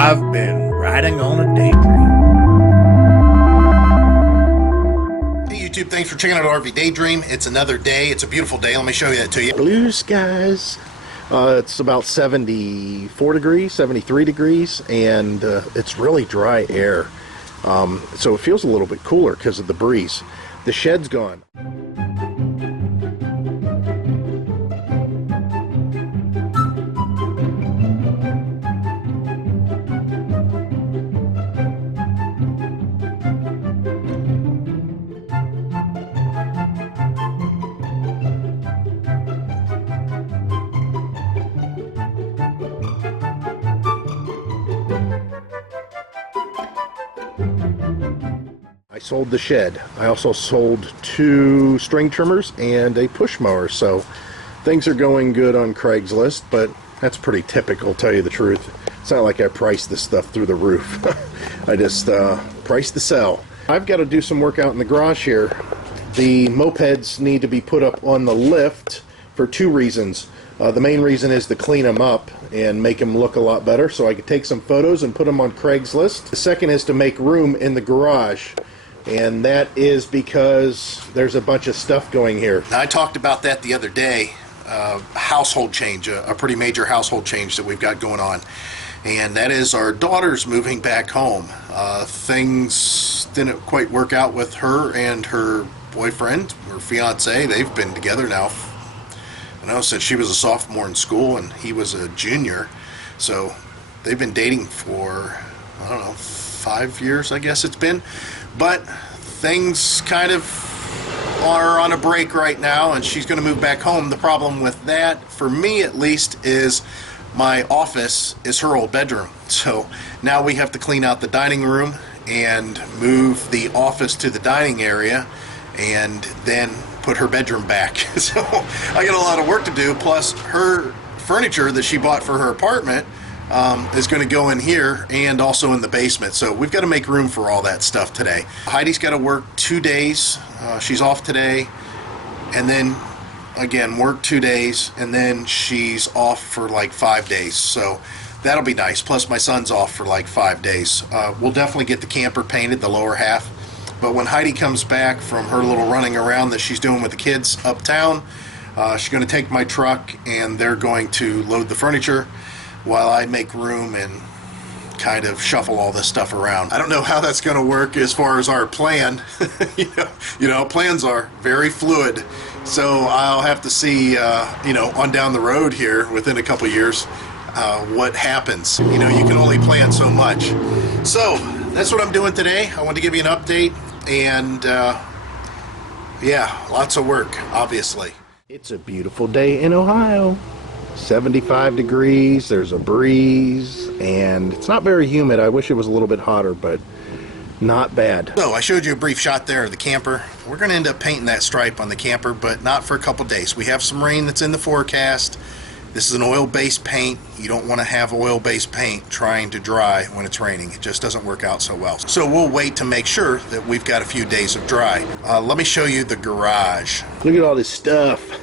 I've been riding on a daydream. Hey YouTube, thanks for checking out RV Daydream. It's another day. It's a beautiful day. Let me show you that to you. Blue skies. It's about 74 degrees, 73 degrees, and it's really dry air. So it feels a little bit cooler because of the breeze. The shed's gone. I sold the shed. I also sold 2 string trimmers and a push mower, so things are going good on Craigslist, but that's pretty typical, tell you the truth. It's not like I priced this stuff through the roof. I just priced to sell. I've got to do some work out in the garage here. The mopeds need to be put up on the lift for 2 reasons. The main reason is to clean them up and make them look a lot better so I can take some photos and put them on Craigslist. The second is to make room in the garage, and that is because there's a bunch of stuff going here. Now, I talked about that the other day, household change, a pretty major household change that we've got going on. And that is our daughter's moving back home. Things didn't quite work out with her and her boyfriend, her fiance. They've been together now, since she was a sophomore in school and he was a junior. So they've been dating for, 5 years, I guess it's been. But things kind of are on a break right now, and she's going to move back home. The problem with that, for me at least, is my office is her old bedroom. So now we have to clean out the dining room and move the office to the dining area and then put her bedroom back. So I got a lot of work to do, plus her furniture that she bought for her apartment is going to go in here and also in the basement. So we've got to make room for all that stuff today. Heidi's got to work 2 days. She's off today, and then again work 2 days, and then she's off for like 5 days. So that'll be nice. Plus my son's off for like 5 days. We'll definitely get the camper painted, the lower half. But when Heidi comes back from her little running around that she's doing with the kids uptown, she's going to take my truck and they're going to load the furniture while I make room and kind of shuffle all this stuff around. I don't know how that's going to work as far as our plan. Plans are very fluid. So I'll have to see, on down the road here within a couple years, what happens. You can only plan so much. So that's what I'm doing today. I want to give you an update, and lots of work, obviously. It's a beautiful day in Ohio. 75 degrees, there's a breeze, and it's not very humid. I wish it was a little bit hotter, but not bad. So I showed you a brief shot there of the camper. We're going to end up painting that stripe on the camper, but not for a couple days. We have some rain that's in the forecast. This is an oil-based paint. You don't want to have oil-based paint trying to dry when it's raining. It just doesn't work out so well. So we'll wait to make sure that we've got a few days of dry. Let me show you the garage. Look at all this stuff.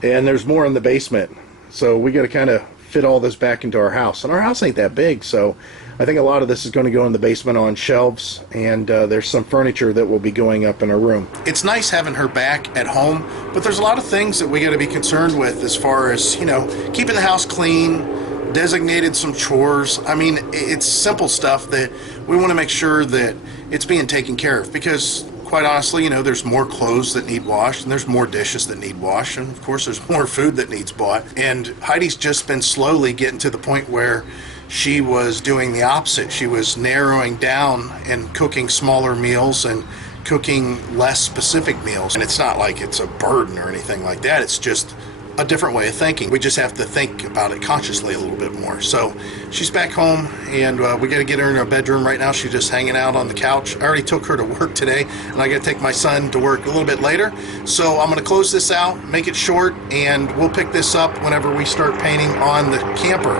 And there's more in the basement. So we got to kind of fit all this back into our house. And our house ain't that big, so I think a lot of this is going to go in the basement on shelves, and there's some furniture that will be going up in our room. It's nice having her back at home, but there's a lot of things that we got to be concerned with as far as, keeping the house clean, designated some chores. I mean, it's simple stuff that we want to make sure that it's being taken care of, because quite honestly, there's more clothes that need washed, and there's more dishes that need washed, and of course there's more food that needs bought. And Heidi's just been slowly getting to the point where she was doing the opposite. She was narrowing down and cooking smaller meals and cooking less specific meals. And it's not like it's a burden or anything like that. It's just a different way of thinking. We just have to think about it consciously a little bit more. So she's back home, and we got to get her in her bedroom right now. She's just hanging out on the couch. I already took her to work today, and I got to take my son to work a little bit later. So I'm going to close this out, make it short, and we'll pick this up whenever we start painting on the camper.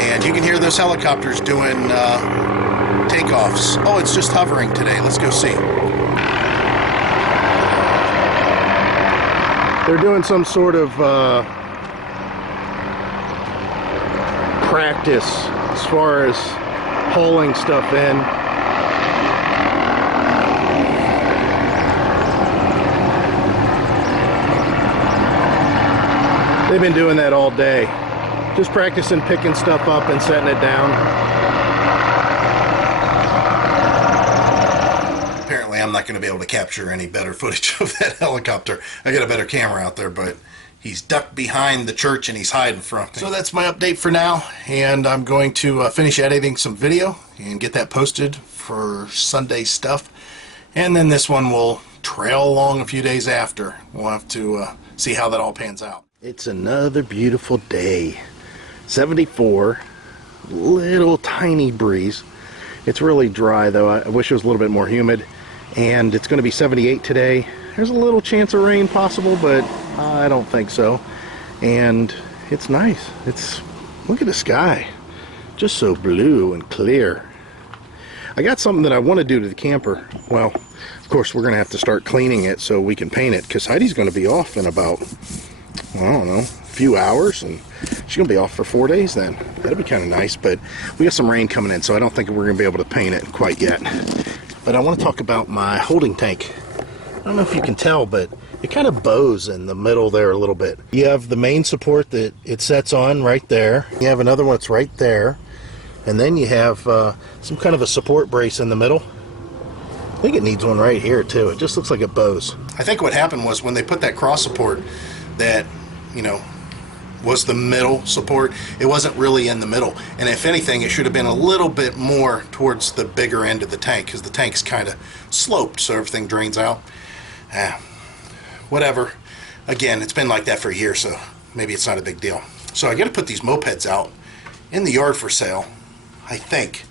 And you can hear those helicopters doing takeoffs. Oh, it's just hovering today. Let's go see. They're doing some sort of practice as far as hauling stuff in. They've been doing that all day. Just practicing picking stuff up and setting it down. Apparently I'm not going to be able to capture any better footage of that helicopter. I got a better camera out there, but he's ducked behind the church and he's hiding from me. So that's my update for now, and I'm going to finish editing some video and get that posted for Sunday stuff. And then this one will trail along a few days after. We'll have to see how that all pans out. It's another beautiful day. 74, little tiny breeze. It's really dry though. I wish it was a little bit more humid. And it's going to be 78 today. There's a little chance of rain possible, but I don't think so. And it's nice. Look at the sky. Just so blue and clear. I got something that I want to do to the camper. Well, of course we're going to have to start cleaning it so we can paint it, because Heidi's going to be off in about, I don't know, a few hours, and she's going to be off for 4 days then. That'll be kind of nice, but we got some rain coming in, so I don't think we're going to be able to paint it quite yet. But I want to talk about my holding tank. I don't know if you can tell, but it kind of bows in the middle there a little bit. You have the main support that it sets on right there. You have another one that's right there. And then you have some kind of a support brace in the middle. I think it needs one right here too. It just looks like it bows. I think what happened was when they put that cross support that, you know, was the middle support, it wasn't really in the middle. And if anything, it should have been a little bit more towards the bigger end of the tank, because the tank's kind of sloped so everything drains out. Whatever. Again, it's been like that for a year, so maybe it's not a big deal. So I got to put these mopeds out in the yard for sale, I think.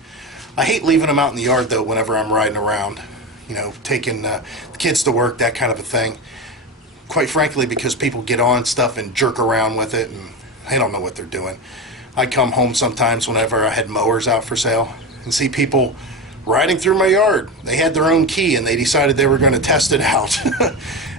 I hate leaving them out in the yard though whenever I'm riding around, you know, taking the kids to work, that kind of a thing. Quite frankly, because people get on stuff and jerk around with it and they don't know what they're doing. I come home sometimes whenever I had mowers out for sale and see people riding through my yard. They had their own key and they decided they were going to test it out.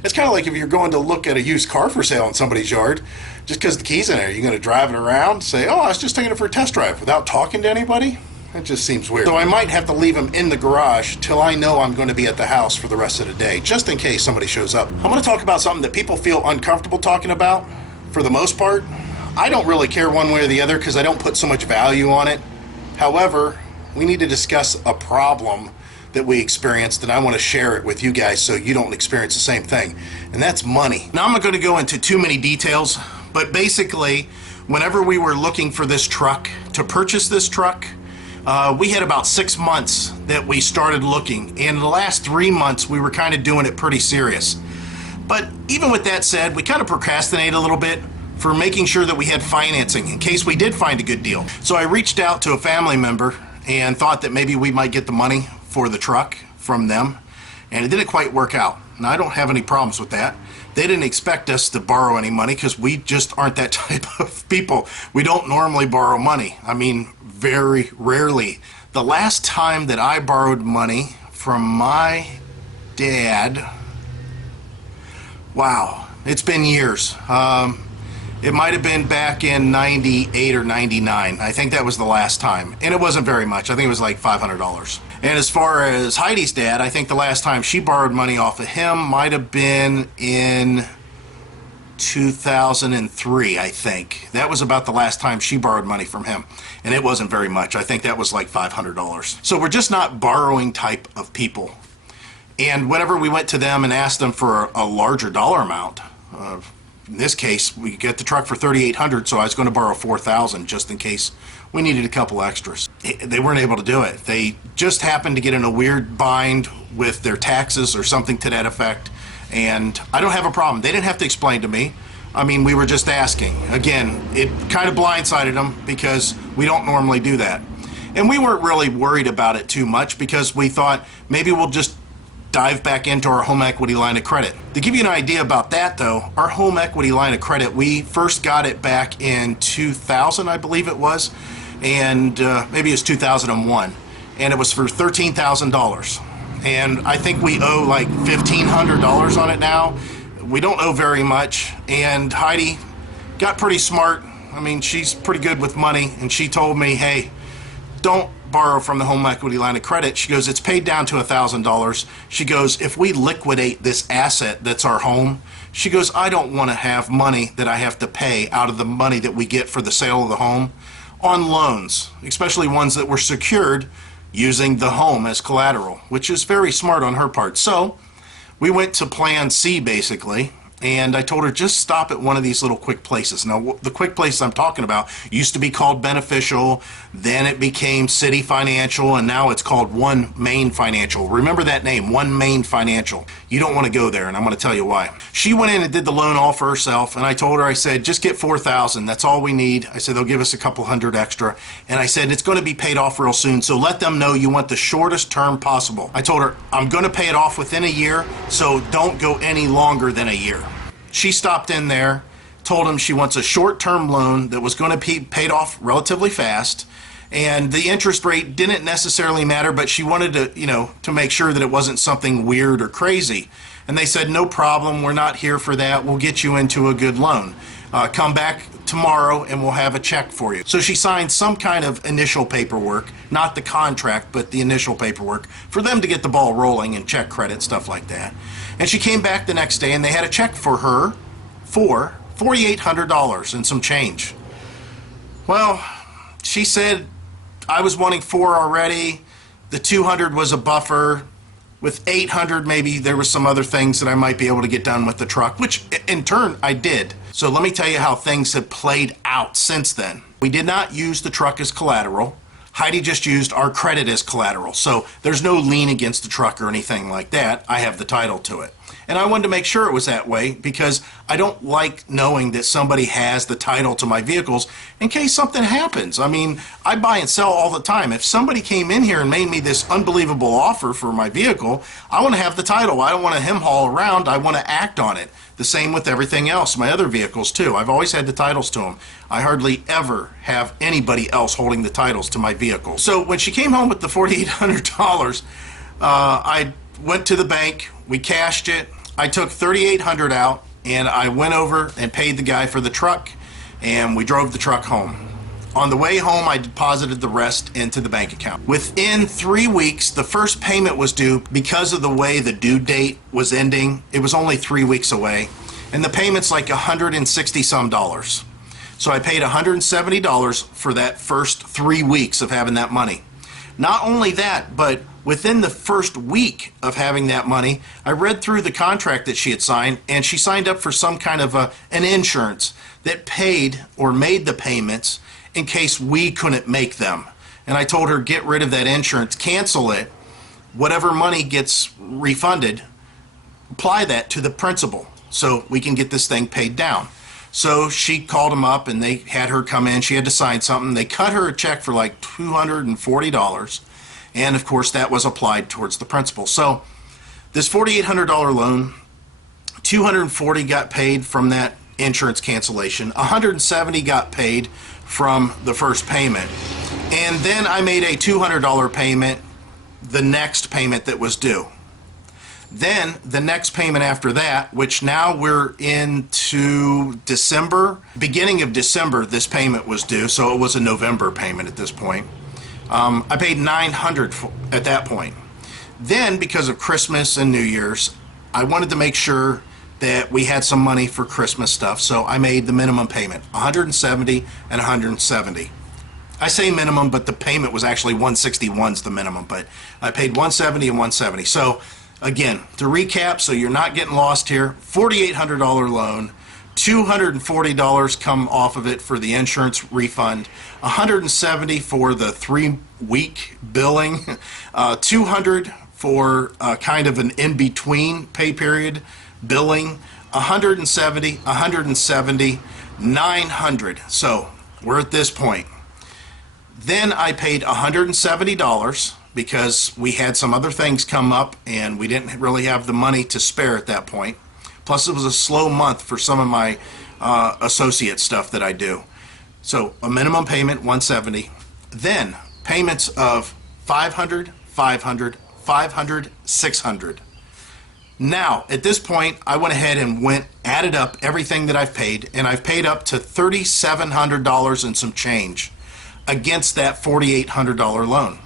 It's kind of like if you're going to look at a used car for sale in somebody's yard, just because the key's in there, you're going to drive it around, say, oh, I was just taking it for a test drive without talking to anybody? That just seems weird. So I might have to leave them in the garage till I know I'm going to be at the house for the rest of the day, just in case somebody shows up. I'm going to talk about something that people feel uncomfortable talking about for the most part. I don't really care one way or the other because I don't put so much value on it. However, we need to discuss a problem that we experienced, and I want to share it with you guys so you don't experience the same thing, and that's money. Now, I'm not going to go into too many details, but basically, whenever we were looking for this truck, to purchase this truck, we had about 6 months that we started looking, and in the last 3 months, we were kind of doing it pretty serious. But even with that said, we kind of procrastinated a little bit for making sure that we had financing in case we did find a good deal. So I reached out to a family member and thought that maybe we might get the money for the truck from them, and it didn't quite work out. Now, I don't have any problems with that. They didn't expect us to borrow any money because we just aren't that type of people. We don't normally borrow money. I mean, very rarely. The last time that I borrowed money from my dad, wow, it's been years. It might have been back in 98 or 99. I think that was the last time. And it wasn't very much. I think it was like $500. And as far as Heidi's dad, I think the last time she borrowed money off of him might have been in 2003, I think. That was about the last time she borrowed money from him. And it wasn't very much. I think that was like $500. So we're just not borrowing type of people. And whenever we went to them and asked them for a larger dollar amount, in this case, we get the truck for $3,800, so I was going to borrow $4,000 just in case we needed a couple extras. They weren't able to do it. They just happened to get in a weird bind with their taxes or something to that effect, and I don't have a problem. They didn't have to explain to me. I mean, we were just asking. Again, it kind of blindsided them because we don't normally do that. And we weren't really worried about it too much because we thought maybe we'll just dive back into our home equity line of credit. To give you an idea about that though, our home equity line of credit, we first got it back in 2000, I believe it was, and maybe it was 2001, and it was for $13,000. And I think we owe like $1,500 on it now. We don't owe very much, and Heidi got pretty smart. I mean, she's pretty good with money, and she told me, hey, don't borrow from the home equity line of credit. She goes, it's paid down to $1,000. She goes, if we liquidate this asset that's our home, she goes, I don't want to have money that I have to pay out of the money that we get for the sale of the home on loans, especially ones that were secured using the home as collateral, which is very smart on her part. So we went to plan C basically, and I told her just stop at one of these little quick places. Now, the quick place I'm talking about used to be called Beneficial, then it became City Financial, and now it's called One Main Financial. Remember that name, One Main Financial. You don't want to go there, and I'm going to tell you why. She went in and did the loan all for herself, and I told her, I said, just get $4,000. That's all we need. I said, they'll give us a couple hundred extra. And I said, it's going to be paid off real soon, so let them know you want the shortest term possible. I told her, I'm going to pay it off within a year, so don't go any longer than a year. She stopped in there, told him she wants a short-term loan that was going to be paid off relatively fast, and the interest rate didn't necessarily matter, but she wanted to, to make sure that it wasn't something weird or crazy. And they said, no problem, we're not here for that, we'll get you into a good loan. Come back tomorrow and we'll have a check for you. So she signed some kind of initial paperwork, not the contract, but the initial paperwork, for them to get the ball rolling and check credit, stuff like that. And she came back the next day and they had a check for her for $4,800 and some change. Well, she said, I was wanting 4 already, the 200 was a buffer. With 800, maybe there was some other things that I might be able to get done with the truck, which in turn I did. So let me tell you how things have played out since then. We did not use the truck as collateral. Heidi just used our credit as collateral. So there's no lien against the truck or anything like that. I have the title to it. And I wanted to make sure it was that way because I don't like knowing that somebody has the title to my vehicles in case something happens. I mean, I buy and sell all the time. If somebody came in here and made me this unbelievable offer for my vehicle, I want to have the title. I don't want to hem-haul around. I want to act on it. The same with everything else, my other vehicles too. I've always had the titles to them. I hardly ever have anybody else holding the titles to my vehicle. So when she came home with the $4,800, I went to the bank, we cashed it, I took $3,800 out, and I went over and paid the guy for the truck, and we drove the truck home. On the way home, I deposited the rest into the bank account. Within 3 weeks, the first payment was due. Because of the way the due date was ending, it was only 3 weeks away, and the payment's like $160 some. So I paid $170 for that first 3 weeks of having that money. Not only that, but within the first week of having that money, I read through the contract that she had signed, and she signed up for some kind of an insurance that paid or made the payments in case we couldn't make them. And I told her, get rid of that insurance, cancel it, whatever money gets refunded, apply that to the principal so we can get this thing paid down. So she called them up and they had her come in. She had to sign something. They cut her a check for like $240. And of course that was applied towards the principal. So this $4,800 loan, $240 got paid from that insurance cancellation. $170 got paid from the first payment. And then I made a $200 payment, the next payment that was due. Then the next payment after that, which now we're into December, beginning of December, this payment was due, so it was a November payment at this point. I paid $900 at that point. Then, because of Christmas and New Year's, I wanted to make sure that we had some money for Christmas stuff, so I made the minimum payment, $170 and $170. I say minimum, but the payment was actually $161's the minimum, but I paid $170 and $170. So again, to recap, so you're not getting lost here, $4,800 loan, $240 come off of it for the insurance refund, $170 for the 3-week billing, $200 for kind of an in-between pay period billing, $170, $170, $900. So we're at this point. Then I paid $170 because we had some other things come up and we didn't really have the money to spare at that point. Plus it was a slow month for some of my associate stuff that I do. So a minimum payment, $170. Then payments of $500, $500, $500, $600. Now, at this point, I went ahead and added up everything that I've paid, and I've paid up to $3,700 and some change. against that $4,800 loan.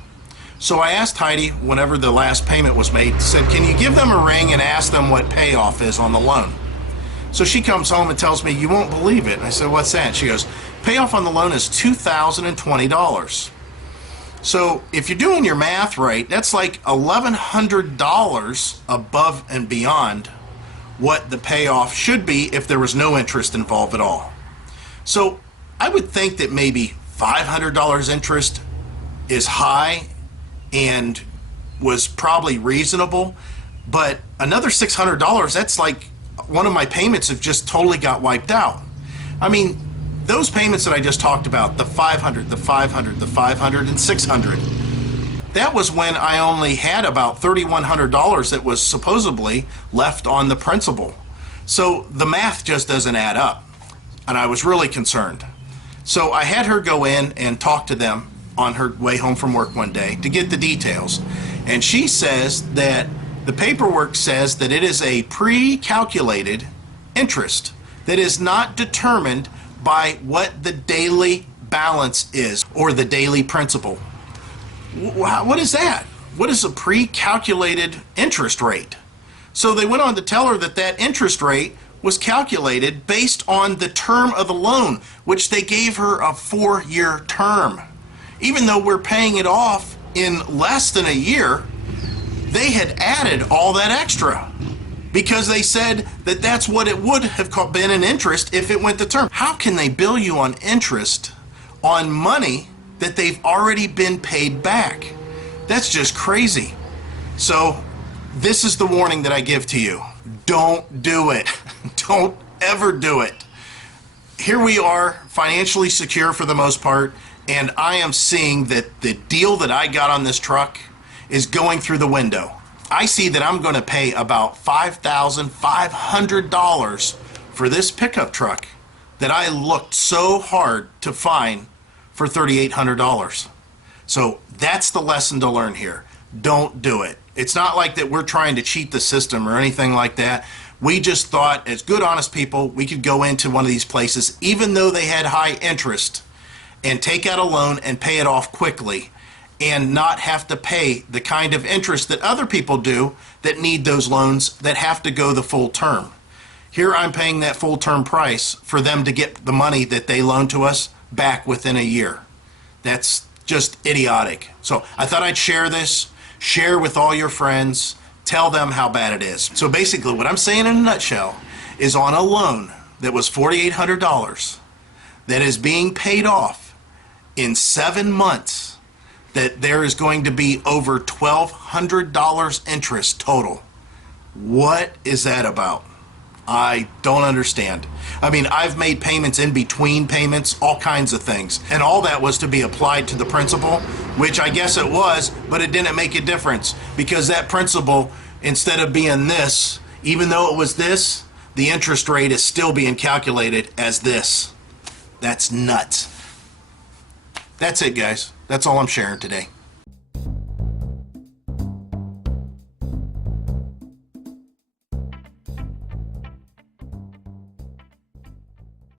So I asked Heidi, whenever the last payment was made, said, can you give them a ring and ask them what payoff is on the loan? So she comes home and tells me, you won't believe it. And I said, what's that? She goes, payoff on the loan is $2,020. So if you're doing your math right, that's like $1,100 above and beyond what the payoff should be if there was no interest involved at all. So I would think that maybe $500 interest is high and was probably reasonable, but another $600, that's like one of my payments have just totally got wiped out. I mean, those payments that I just talked about, the 500, the 500, the 500, and 600, that was when I only had about $3,100 that was supposedly left on the principal. So the math just doesn't add up, and I was really concerned. So I had her go in and talk to them on her way home from work one day to get the details. And she says that the paperwork says that it is a pre-calculated interest that is not determined by what the daily balance is or the daily principal. What is that? What is a pre-calculated interest rate? So they went on to tell her that that interest rate was calculated based on the term of the loan, which they gave her a 4-year term. Even though we're paying it off in less than a year, they had added all that extra because they said that that's what it would have been in interest if it went to term. How can they bill you on interest on money that they've already been paid back? That's just crazy. So this is the warning that I give to you. Don't do it. Don't ever do it. Here we are, financially secure for the most part, and I am seeing that the deal that I got on this truck is going through the window. I see that I'm going to pay about $5,500 for this pickup truck that I looked so hard to find for $3,800. So that's the lesson to learn here. Don't do it. It's not like that we're trying to cheat the system or anything like that. We just thought, as good, honest people, we could go into one of these places, even though they had high interest, and take out a loan and pay it off quickly and not have to pay the kind of interest that other people do that need those loans that have to go the full term. Here I'm paying that full term price for them to get the money that they loaned to us back within a year. That's just idiotic. So I thought I'd share this, share with all your friends, tell them how bad it is. So basically what I'm saying in a nutshell is on a loan that was $4,800 that is being paid off in 7 months, that there is going to be over $1,200 interest total. What is that about? I don't understand. I mean, I've made payments in between payments, all kinds of things, and all that was to be applied to the principal, which I guess it was, but it didn't make a difference because that principal, instead of being this, even though it was this, the interest rate is still being calculated as this. That's nuts. That's it, guys. That's all I'm sharing today.